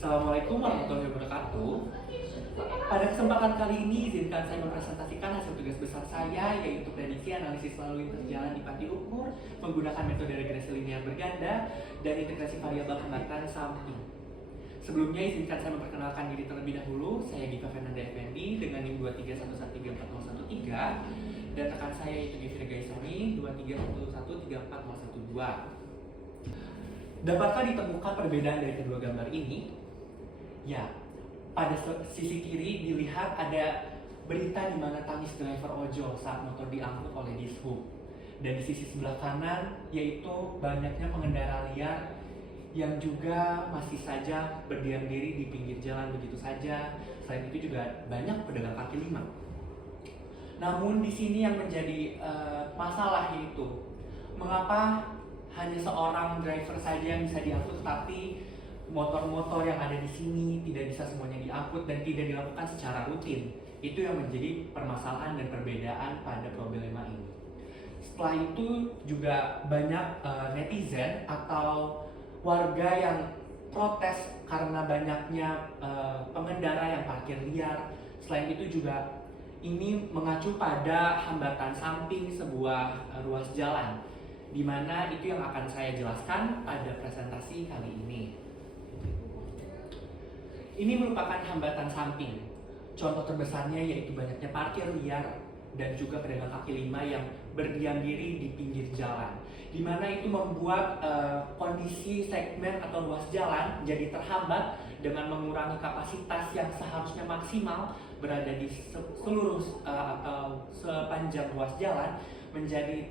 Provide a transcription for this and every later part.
Assalamualaikum warahmatullahi wabarakatuh. Pada kesempatan kali ini, izinkan saya mempresentasikan hasil tugas besar saya, yaitu prediksi analisis lalu lintas jalan di Pati Ukur menggunakan metode regresi linear berganda dan integrasi variabel hambatan samping. Sebelumnya, izinkan saya memperkenalkan diri terlebih dahulu. Saya Giva Fernanda Effendi dengan NIM 231134013 dan rekan saya yaitu Gevira Gaisani 231134012. Dapatkah ditemukan perbedaan dari kedua gambar ini? Ya, pada sisi kiri dilihat ada berita di mana tangis driver ojol saat motor diangkut oleh dishub. Dan di sisi sebelah kanan yaitu banyaknya pengendara liar yang juga masih saja berdiam diri di pinggir jalan begitu saja. Selain itu juga banyak pedagang kaki lima. Namun di sini yang menjadi masalah yaitu mengapa hanya seorang driver saja yang bisa diangkut, tapi motor-motor yang ada di sini tidak bisa semuanya diangkut dan tidak dilakukan secara rutin. Itu yang menjadi permasalahan dan perbedaan pada problema ini. Setelah itu juga banyak netizen atau warga yang protes karena banyaknya pengendara yang parkir liar. Selain itu juga ini mengacu pada hambatan samping sebuah ruas jalan, di mana itu yang akan saya jelaskan pada presentasi kali ini. Ini merupakan hambatan samping. Contoh terbesarnya yaitu banyaknya parkir liar dan juga pedagang kaki lima yang berdiam diri di pinggir jalan, di mana itu membuat kondisi segmen atau ruas jalan jadi terhambat dengan mengurangi kapasitas yang seharusnya maksimal berada di seluruh atau sepanjang ruas jalan menjadi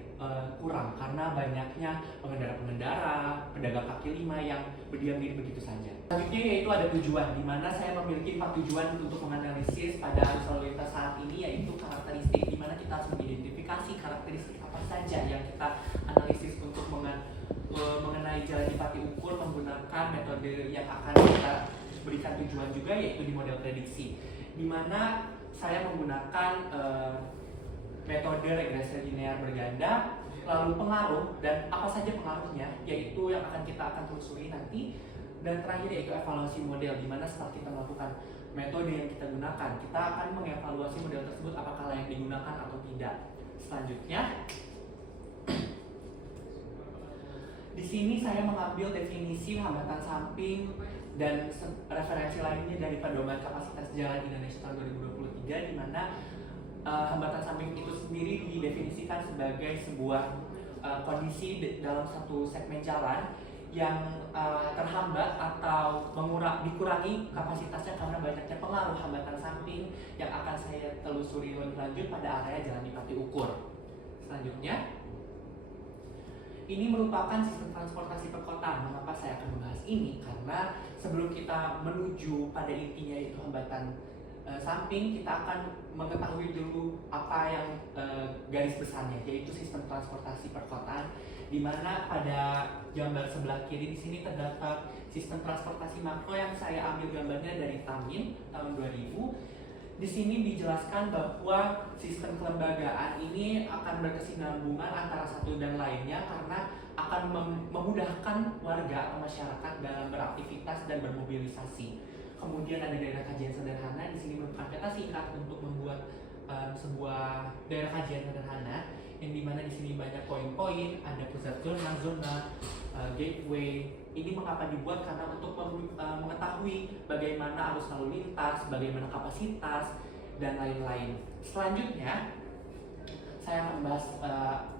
kurang karena banyaknya pengendara-pengendara, pedagang kaki lima yang berdiam diri begitu saja. Selanjutnya yaitu ada tujuan, di mana saya memiliki 4 tujuan untuk menganalisis pada arus lalu lintas saat ini, yaitu karakteristik, di mana kita harus mengidentifikasi karakteristik apa saja yang kita analisis untuk mengenai jalan di Pati Ukur menggunakan metode yang akan kita berikan tujuan juga, yaitu di model prediksi, di mana saya menggunakan metode regresi linear berganda, lalu pengaruh dan apa saja pengaruhnya, yaitu yang kita akan telusuri nanti, dan terakhir yaitu evaluasi model, di mana setelah kita melakukan metode yang kita gunakan, kita akan mengevaluasi model tersebut apakah layak digunakan atau tidak. Selanjutnya, di sini saya mengambil definisi hambatan samping dan referensi lainnya dari Pedoman Kapasitas Jalan Indonesia tahun 2023, di mana hambatan samping itu sendiri didefinisikan sebagai sebuah kondisi dalam satu segmen jalan yang terhambat atau dikurangi kapasitasnya karena banyaknya pengaruh hambatan samping yang akan saya telusuri lebih lanjut pada area jalan di Pati Ukur. Selanjutnya, ini merupakan sistem transportasi perkotaan. Mengapa saya akan membahas ini? Karena sebelum kita menuju pada intinya yaitu hambatan samping, kita akan mengetahui dulu apa yang garis besarnya, yaitu sistem transportasi perkotaan, di mana pada gambar sebelah kiri di sini terdapat sistem transportasi makro yang saya ambil gambarnya dari Tamin tahun 2000. Di sini dijelaskan bahwa sistem kelembagaan ini akan berkesinambungan antara satu dan lainnya karena akan memudahkan warga atau masyarakat dalam beraktivitas dan bermobilisasi. Kemudian ada daerah kajian sederhana, di sini merupakan peta singkat untuk membuat sebuah daerah kajian sederhana, yang dimana di sini banyak poin-poin, ada pusat zona, gateway. Ini mengapa dibuat? Karena untuk mengetahui bagaimana arus lalu lintas, bagaimana kapasitas, dan lain-lain. Selanjutnya, saya akan membahas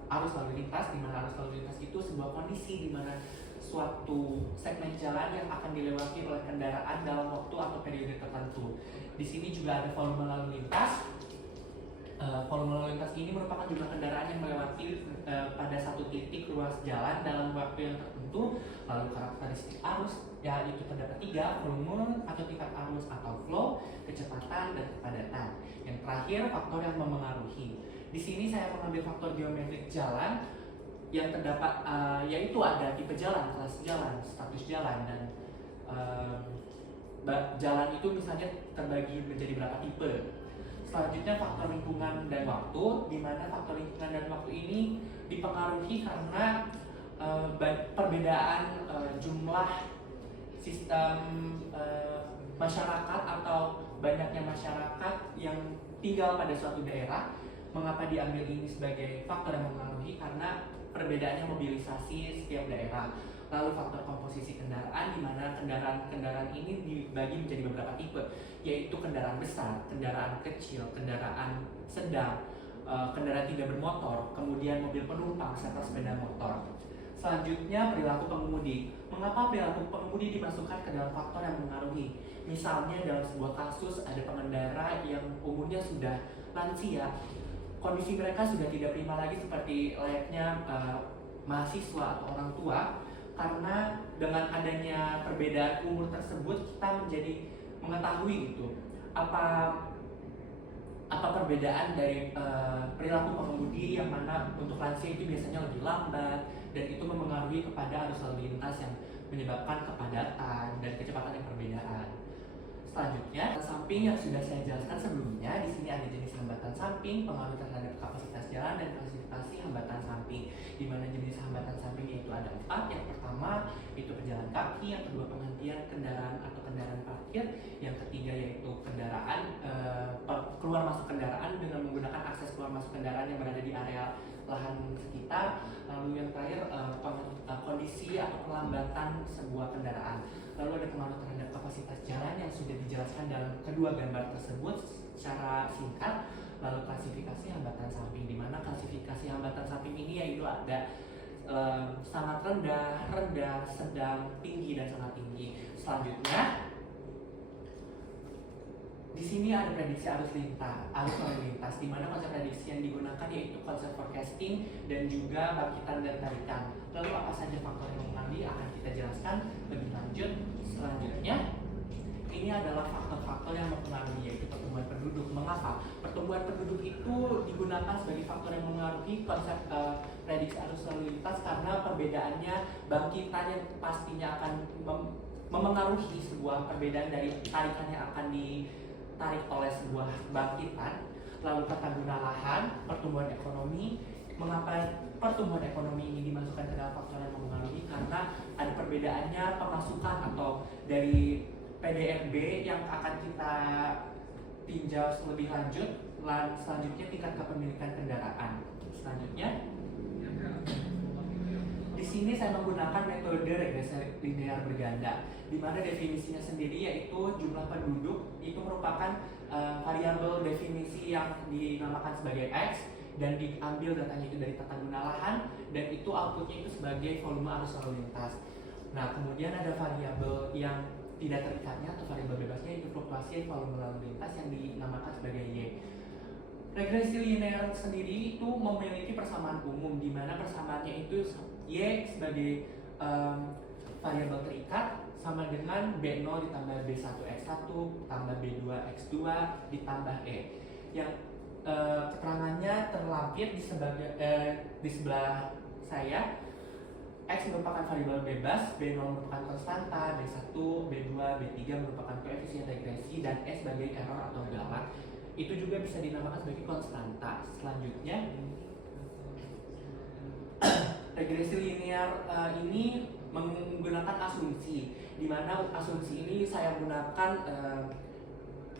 arus lalu lintas, di mana arus lalu lintas itu sebuah kondisi di mana suatu segmen jalan yang akan dilewati oleh kendaraan dalam waktu atau periode tertentu. Di sini juga ada volume lalu lintas. Volume lalu lintas ini merupakan jumlah kendaraan yang melewati pada satu titik ruas jalan dalam waktu yang tertentu. Lalu karakteristik arus, ya itu terdapat 3, volume atau tingkat arus atau flow, kecepatan, dan kepadatan. Yang terakhir, faktor yang memengaruhi. Di sini saya mengambil faktor geometrik jalan yang terdapat, yaitu ada tipe jalan, kelas jalan, status jalan, dan jalan itu misalnya terbagi menjadi berapa tipe. Selanjutnya faktor lingkungan dan waktu, di mana faktor lingkungan dan waktu ini dipengaruhi karena perbedaan jumlah sistem masyarakat atau banyaknya masyarakat yang tinggal pada suatu daerah. Mengapa diambil ini sebagai faktor yang mempengaruhi? Karena perbedaannya mobilisasi setiap daerah. Lalu faktor komposisi kendaraan, di mana kendaraan ini dibagi menjadi beberapa tipe, yaitu kendaraan besar, kendaraan kecil, kendaraan sedang, kendaraan tidak bermotor, kemudian mobil penumpang, serta sepeda motor. Selanjutnya, perilaku pengemudi. Mengapa perilaku pengemudi dimasukkan ke dalam faktor yang mengaruhi? Misalnya dalam sebuah kasus ada pengendara yang umurnya sudah lansia, kondisi mereka sudah tidak prima lagi seperti layaknya mahasiswa atau orang tua, karena dengan adanya perbedaan umur tersebut kita menjadi mengetahui gitu apa perbedaan dari perilaku pengemudi, yang mana untuk lansia itu biasanya lebih lambat dan itu mempengaruhi kepada arus lalu lintas yang menyebabkan kepadatan dan kecepatan yang perbedaan. Selanjutnya, samping yang sudah saya jelaskan sebelumnya, di sini ada jenis hambatan samping, pengaruh terhadap kapasitas jalan, dan klasifikasi hambatan samping. Di mana jenis hambatan samping itu ada 4. Yang pertama itu pejalan kaki, yang kedua penghentian kendaraan atau kendaraan parkir, yang ketiga yaitu kendaraan keluar masuk kendaraan dengan menggunakan akses keluar masuk kendaraan yang berada di area lahan sekitar. Lalu yang terakhir kondisi atau pelambatan sebuah kendaraan. Lalu ada pengaruh terhadap kapasitas jalan yang sudah dijelaskan dalam kedua gambar tersebut secara singkat. Lalu klasifikasi hambatan samping, di mana klasifikasi hambatan samping ini yaitu ada sangat rendah, sedang, tinggi, dan sangat tinggi. Selanjutnya, di sini ada prediksi arus lalu lintas, di mana konsep prediksi yang digunakan yaitu konsep forecasting dan juga bangkitan dan tarikan. Lalu apa saja faktor yang mempengaruhi akan kita jelaskan lebih lanjut. Selanjutnya, ini adalah faktor-faktor yang mempengaruhi, yaitu pertumbuhan penduduk. Mengapa? Pertumbuhan penduduk itu digunakan sebagai faktor yang mempengaruhi konsep prediksi arus lalu lintas, karena perbedaannya bangkitan yang pastinya akan memengaruhi sebuah perbedaan dari tarikan yang akan ditarik oleh sebuah bangkitan. Lalu tata guna lahan, pertumbuhan ekonomi. Mengapa pertumbuhan ekonomi ini dimasukkan ke dalam faktor yang mempengaruhi? Karena ada perbedaannya pemasukan atau dari PDRB yang akan kita tinjau lebih lanjut. Selanjutnya tingkat kepemilikan kendaraan. Selanjutnya, di sini saya menggunakan metode regresi linear berganda, di mana definisinya sendiri yaitu jumlah penduduk itu merupakan variabel definisi yang dinamakan sebagai X, dan diambil datanya itu dari tata guna lahan, dan itu outputnya itu sebagai volume arus lalu lintas. Nah, kemudian ada variabel yang tidak terikatnya atau variabel bebasnya, itu fluktuasi volume lalu lintas yang dinamakan sebagai Y. Regresi linear sendiri itu memiliki persamaan umum, di mana persamaannya itu Y sebagai variabel terikat sama dengan B0 ditambah B1X1 tambah B2X2 ditambah E. Yang keterangannya terlampir di sebelah saya. X merupakan variabel bebas, B0 merupakan konstanta, B1, B2, B3 merupakan koefisien regresi, dan E sebagai error atau gawat. Itu juga bisa dinamakan sebagai konstanta. Selanjutnya, regresi linear ini menggunakan asumsi, di mana asumsi ini saya gunakan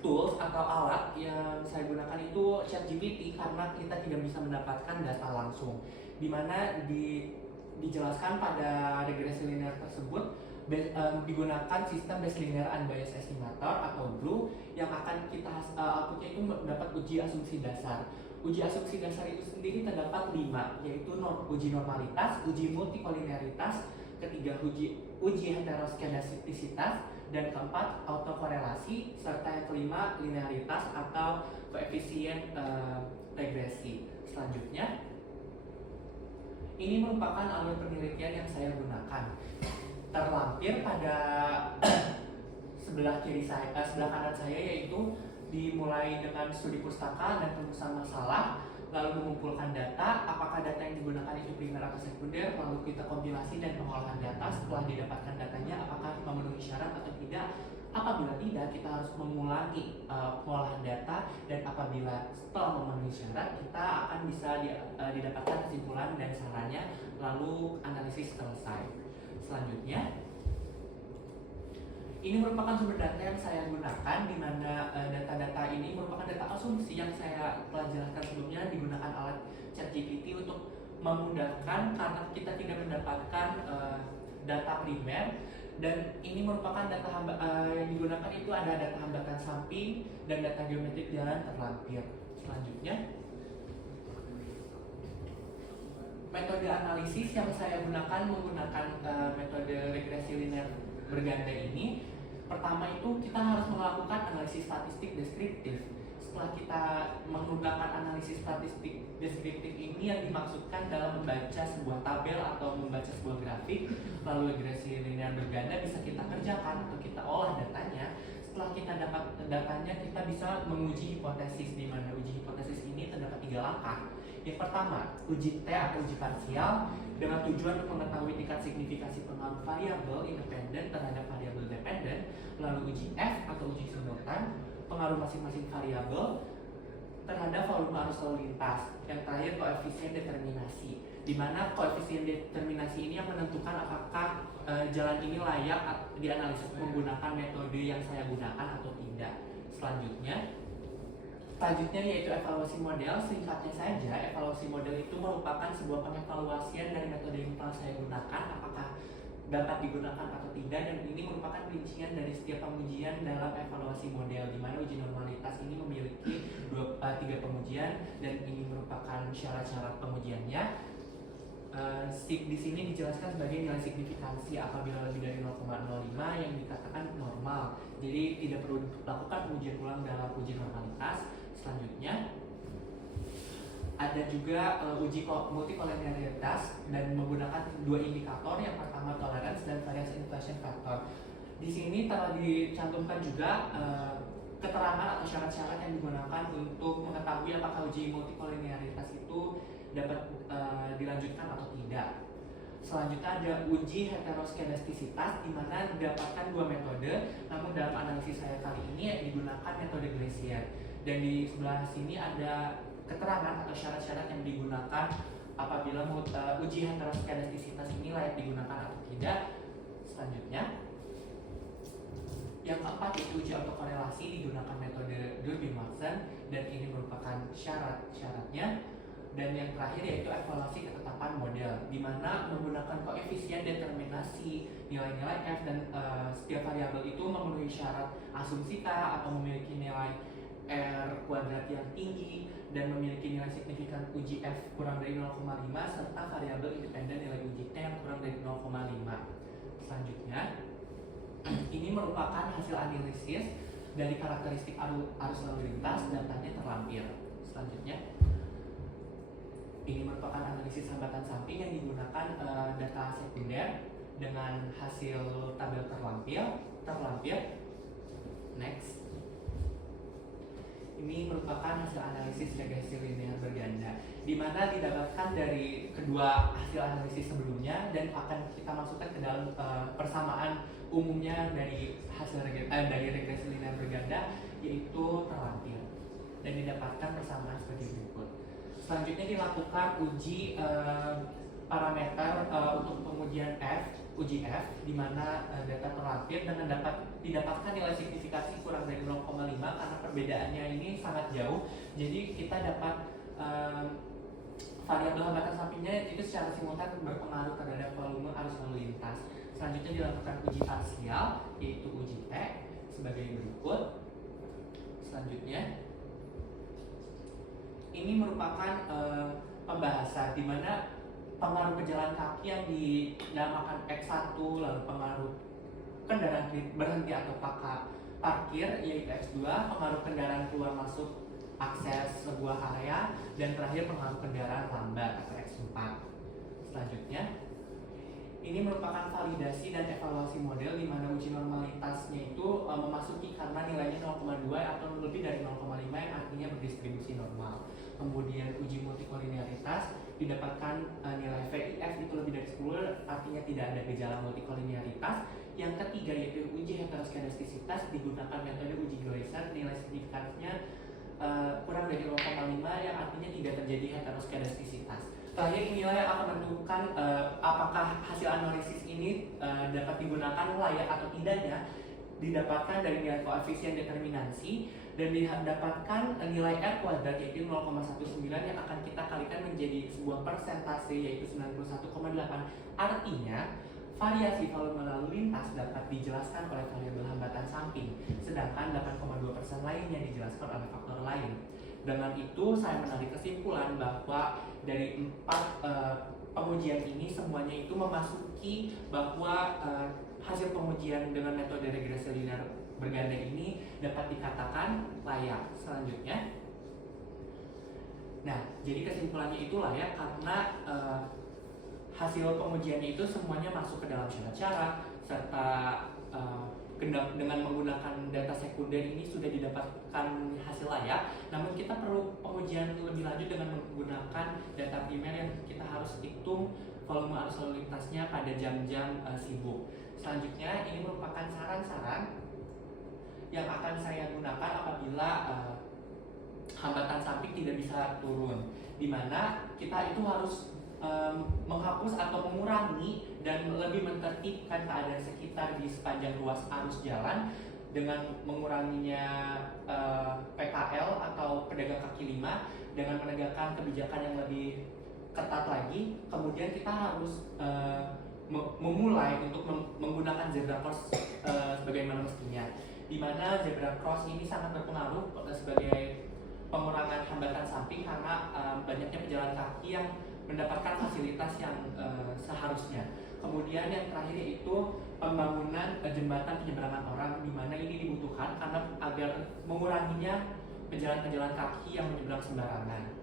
tools atau alat yang saya gunakan itu ChatGPT, karena kita tidak bisa mendapatkan data langsung, di mana dijelaskan pada regresi linear tersebut digunakan sistem Bayes linear unbiased estimator atau BLUE, yang akan kita outputnya itu mendapat uji asumsi dasar. Uji asumsi dasar itu sendiri terdapat 5, yaitu uji normalitas, uji multikolinearitas, ketiga uji heteroskedastisitas, dan keempat autokorelasi, serta yang kelima linearitas atau koefisien regresi. Selanjutnya, ini merupakan alur penelitian yang saya gunakan. Terlampir pada sebelah kanan saya, yaitu dimulai dengan studi pustaka dan perumusan masalah, lalu mengumpulkan data, apakah data yang digunakan itu primer atau sekunder, lalu kita kompilasi dan pengolahan data. Setelah didapatkan datanya, apakah memenuhi syarat atau tidak. Apabila tidak, kita harus mengulangi pengolahan data, dan apabila setelah memenuhi syarat, kita akan bisa didapatkan kesimpulan dan sarannya, lalu analisis selesai. Selanjutnya, Ini merupakan sumber data yang saya gunakan, di mana data-data ini merupakan data asumsi yang saya telah jelaskan sebelumnya, digunakan alat ChatGPT untuk memudahkan karena kita tidak mendapatkan data primer, dan ini merupakan data yang digunakan itu ada data hambatan samping dan data geometrik jalan terlampir. Selanjutnya, metode analisis yang saya gunakan menggunakan metode regresi linear berganda ini. Pertama itu kita harus melakukan analisis statistik deskriptif. Setelah kita menggunakan analisis statistik deskriptif ini, yang dimaksudkan dalam membaca sebuah tabel atau membaca sebuah grafik, lalu regresi linear berganda bisa kita kerjakan atau kita olah datanya. Setelah kita dapat datanya, kita bisa menguji hipotesis, di mana uji hipotesis ini terdapat 3 langkah. Yang pertama, uji T atau uji parsial dengan tujuan untuk mengetahui tingkat signifikasi pengaruh variabel independen terhadap variabel dependen, lalu uji F atau uji simultan pengaruh masing-masing variabel terhadap volume arus lalu lintas. Yang terakhir, koefisien determinasi, di mana koefisien determinasi ini yang menentukan apakah jalan ini layak dianalisis menggunakan metode yang saya gunakan atau tidak. Selanjutnya yaitu evaluasi model. Singkatnya saja, evaluasi model itu merupakan sebuah pengevaluasian dari metode yang telah saya gunakan, apakah dapat digunakan atau tidak, dan ini merupakan rincian dari setiap pengujian dalam evaluasi model, di mana uji normalitas ini memiliki 3 pengujian, dan ini merupakan syarat-syarat pengujiannya. Di sini dijelaskan sebagai nilai signifikansi apabila lebih dari 0,05 yang dikatakan normal, jadi tidak perlu dilakukan pengujian ulang dalam uji normalitas. Selanjutnya ada juga uji multikolinearitas dan menggunakan 2 indikator, yang pertama tolerance dan variance inflation factor. Di sini telah dicantumkan juga keterangan atau syarat-syarat yang digunakan untuk mengetahui apakah uji multikolinearitas itu dapat dilanjutkan atau tidak. Selanjutnya ada uji heteroskedastisitas, di mana didapatkan 2 metode, namun dalam analisis saya kali ini digunakan metode Glaser. Dan di sebelah sini ada keterangan atau syarat-syarat yang digunakan apabila uji heteroskedastisitas ini layak digunakan atau tidak. Selanjutnya, yang keempat itu uji autokorelasi, digunakan metode Durbin-Watson, dan ini merupakan syarat-syaratnya. Dan yang terakhir yaitu evaluasi ketetapan model, di mana menggunakan koefisien determinasi nilai-nilai F, dan setiap variabel itu memenuhi syarat asumsi K atau memiliki nilai R kuadrat yang tinggi dan memiliki nilai signifikan uji F kurang dari 0,5 serta variabel independen nilai uji T yang kurang dari 0,5. Selanjutnya, ini merupakan hasil analisis dari karakteristik arus lalu lintas, datanya terlampir. Selanjutnya, ini merupakan analisis hambatan samping yang digunakan data sekunder dengan hasil tabel terlampir. Next. Ini merupakan hasil analisis regresi linear berganda, di mana didapatkan dari kedua hasil analisis sebelumnya dan akan kita masukkan ke dalam persamaan umumnya dari hasil dari regresi linear berganda, yaitu terlampir, dan didapatkan persamaan sebagai berikut. Selanjutnya dilakukan uji parameter untuk pengujian uji F, di mana data terlampir dengan didapatkan nilai signifikasi kurang dari 0,5 karena perbedaannya ini sangat jauh. Jadi kita dapat variabel hambatan sampingnya itu secara simultan berpengaruh terhadap volume arus lalu lintas. Selanjutnya dilakukan uji parsial, yaitu uji T sebagai berikut. Selanjutnya, ini merupakan pembahasan di mana pengaruh pejalan kaki yang dinamakan X1, lalu pengaruh kendaraan berhenti atau parkir yaitu X2, pengaruh kendaraan keluar masuk akses sebuah area, dan terakhir pengaruh kendaraan lambat atau X4. Selanjutnya, ini merupakan validasi dan evaluasi model, di mana uji normalitasnya itu memasuki karena nilainya 0,2 atau lebih dari 0,5 yang artinya berdistribusi normal. Kemudian uji multikolinearitas didapatkan nilai VIF itu lebih dari 10, artinya tidak ada gejala multikolinearitas. Yang ketiga yaitu uji heteroskedastisitas, digunakan metode uji Glaser, nilai signifikansinya kurang dari 0,5 yang artinya tidak terjadi heteroskedastisitas. Terakhir, inilah yang akan menentukan apakah hasil analisis ini dapat digunakan layak atau tidaknya. didapatkan dari nilai koefisien determinansi dan didapatkan nilai R kuadrat yaitu 0,19 yang akan kita kalikan menjadi sebuah persentase yaitu 91,8. Artinya variasi volume lalu lintas dapat dijelaskan oleh variabel hambatan samping, sedangkan 8,2% lainnya dijelaskan oleh faktor lain. Dengan itu saya menarik kesimpulan bahwa dari 4 pengujian ini semuanya itu memasuki bahwa hasil pengujian dengan metode regresi linear berganda ini dapat dikatakan layak. Selanjutnya, nah jadi kesimpulannya itu layak karena hasil pengujiannya itu semuanya masuk ke dalam syarat-syarat serta dengan menggunakan data sekunder ini sudah didapatkan hasil layak. Namun kita perlu pengujian lebih lanjut dengan menggunakan data primer yang kita harus hitung volume arus lalu lintasnya pada jam-jam sibuk. Selanjutnya ini merupakan saran-saran yang akan saya gunakan apabila hambatan samping tidak bisa turun, di mana kita itu harus menghapus atau mengurangi dan lebih menertibkan keadaan sekitar di sepanjang ruas arus jalan dengan menguranginya PKL atau pedagang kaki lima dengan menegakkan kebijakan yang lebih ketat lagi. Kemudian kita harus memulai untuk menggunakan zebra cross sebagaimana mestinya, di mana zebra cross ini sangat berpengaruh sebagai pengurangan hambatan samping karena banyaknya pejalan kaki yang mendapatkan fasilitas yang seharusnya. Kemudian yang terakhir yaitu pembangunan jembatan penyeberangan orang, di mana ini dibutuhkan karena agar menguranginya pejalan-pejalan kaki yang menyeberang sembarangan.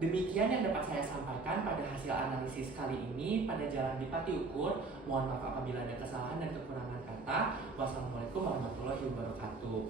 Demikian yang dapat saya sampaikan pada hasil analisis kali ini pada Jalan Dipati Ukur. Mohon maaf apabila ada kesalahan dan kekurangan kata. Wassalamualaikum warahmatullahi wabarakatuh.